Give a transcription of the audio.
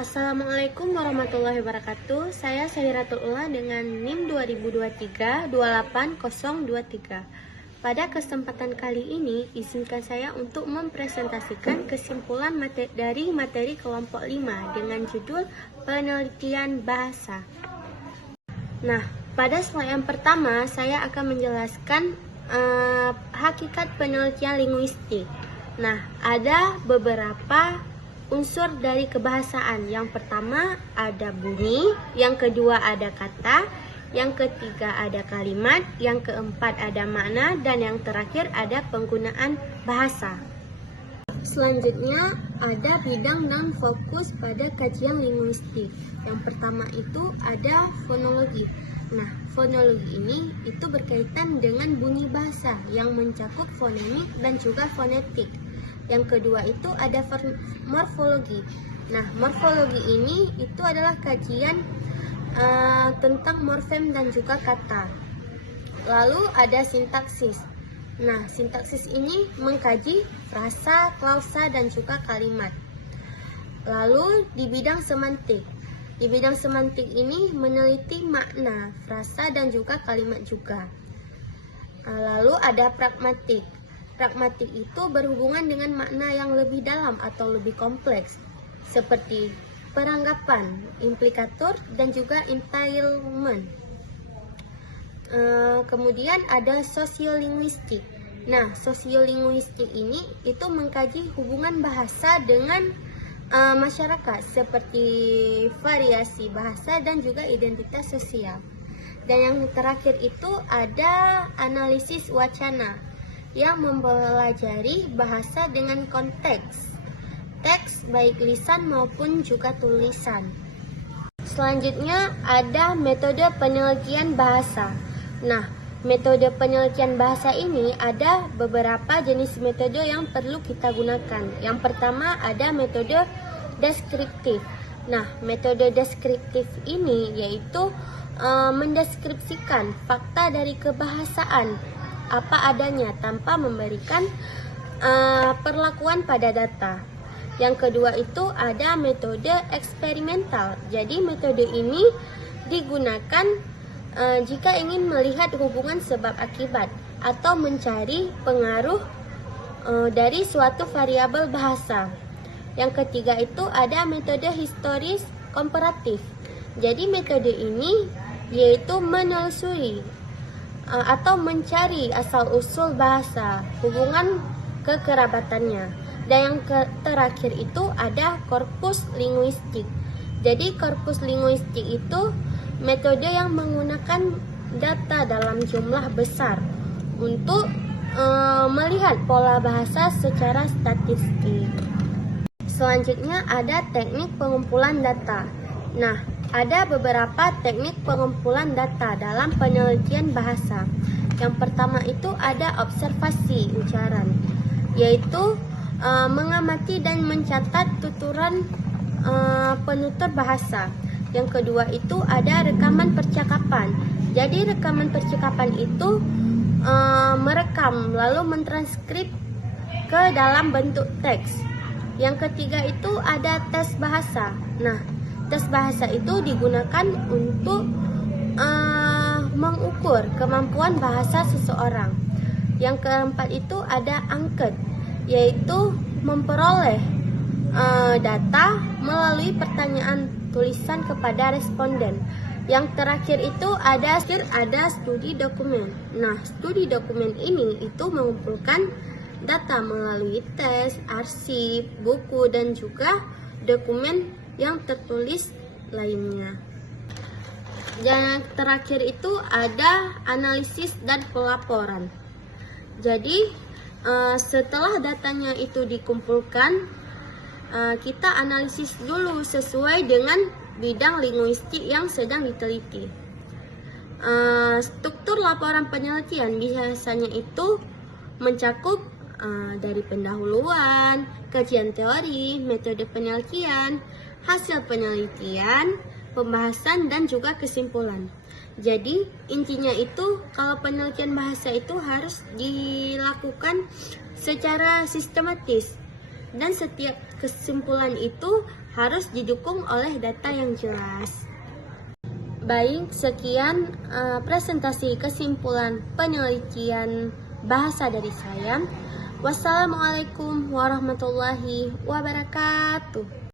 Assalamualaikum warahmatullahi wabarakatuh. Saya Syahiratul Ula dengan NIM 2023-28023. Pada kesempatan kali ini, izinkan saya untuk mempresentasikan kesimpulan dari materi kelompok 5 dengan judul penelitian bahasa. Nah, pada slide yang pertama, saya akan menjelaskan hakikat penelitian linguistik. Nah, ada beberapa unsur dari kebahasaan. Yang pertama ada bunyi, yang kedua ada kata, yang ketiga ada kalimat, yang keempat ada makna, dan yang terakhir ada penggunaan bahasa. Selanjutnya ada bidang non fokus pada kajian linguistik. Yang pertama itu ada fonologi. Nah, fonologi ini itu berkaitan dengan bunyi bahasa yang mencakup fonemik dan juga fonetik. Yang kedua itu ada morfologi. Nah, morfologi ini itu adalah kajian tentang morfem dan juga kata. Lalu ada sintaksis. Nah, sintaksis ini mengkaji frasa, klausa, dan juga kalimat. Lalu di bidang semantik. Di bidang semantik ini meneliti makna, frasa, dan juga kalimat juga. Lalu ada pragmatik. Pragmatik itu berhubungan dengan makna yang lebih dalam atau lebih kompleks, seperti peranggapan, implikator, dan juga entailment. Kemudian ada sosiolinguistik. Nah, sosiolinguistik ini itu mengkaji hubungan bahasa dengan masyarakat, seperti variasi bahasa dan juga identitas sosial. Dan yang terakhir itu ada analisis wacana yang mempelajari bahasa dengan konteks, teks baik lisan maupun juga tulisan. Selanjutnya ada metode penelitian bahasa. Nah, metode penelitian bahasa ini ada beberapa jenis metode yang perlu kita gunakan. Yang pertama ada metode deskriptif. Nah, metode deskriptif ini yaitu mendeskripsikan fakta dari kebahasaan apa adanya tanpa memberikan perlakuan pada data. Yang kedua itu ada metode eksperimental. Jadi metode ini digunakan jika ingin melihat hubungan sebab akibat atau mencari pengaruh dari suatu variabel bahasa. Yang ketiga itu ada metode historis komparatif. Jadi metode ini yaitu menelusuri atau mencari asal-usul bahasa, hubungan kekerabatannya. Dan yang terakhir itu ada korpus linguistik. Jadi korpus linguistik itu metode yang menggunakan data dalam jumlah besar untuk melihat pola bahasa secara statistik. Selanjutnya ada teknik pengumpulan data. Nah, ada beberapa teknik pengumpulan data dalam penelitian bahasa. Yang pertama itu ada observasi ucaran, yaitu mengamati dan mencatat tuturan penutur bahasa. Yang kedua itu ada rekaman percakapan. Jadi rekaman percakapan itu merekam lalu mentranskrip ke dalam bentuk teks. Yang ketiga itu ada tes bahasa. Nah, tes bahasa itu digunakan untuk mengukur kemampuan bahasa seseorang. Yang keempat itu ada angket, yaitu memperoleh data melalui pertanyaan tulisan kepada responden. Yang terakhir itu ada studi dokumen. Nah, studi dokumen ini itu mengumpulkan data melalui tes, arsip, buku, dan juga dokumen yang tertulis lainnya. Dan terakhir itu ada analisis dan pelaporan. Jadi setelah datanya itu dikumpulkan, kita analisis dulu sesuai dengan bidang linguistik yang sedang diteliti. Struktur laporan penelitian biasanya itu mencakup dari pendahuluan, kajian teori, metode penelitian, hasil penelitian, pembahasan, dan juga kesimpulan. Jadi intinya itu kalau penelitian bahasa itu harus dilakukan secara sistematis, dan setiap kesimpulan itu harus didukung oleh data yang jelas. Baik, sekian presentasi kesimpulan penelitian bahasa dari saya. Wassalamualaikum warahmatullahi wabarakatuh.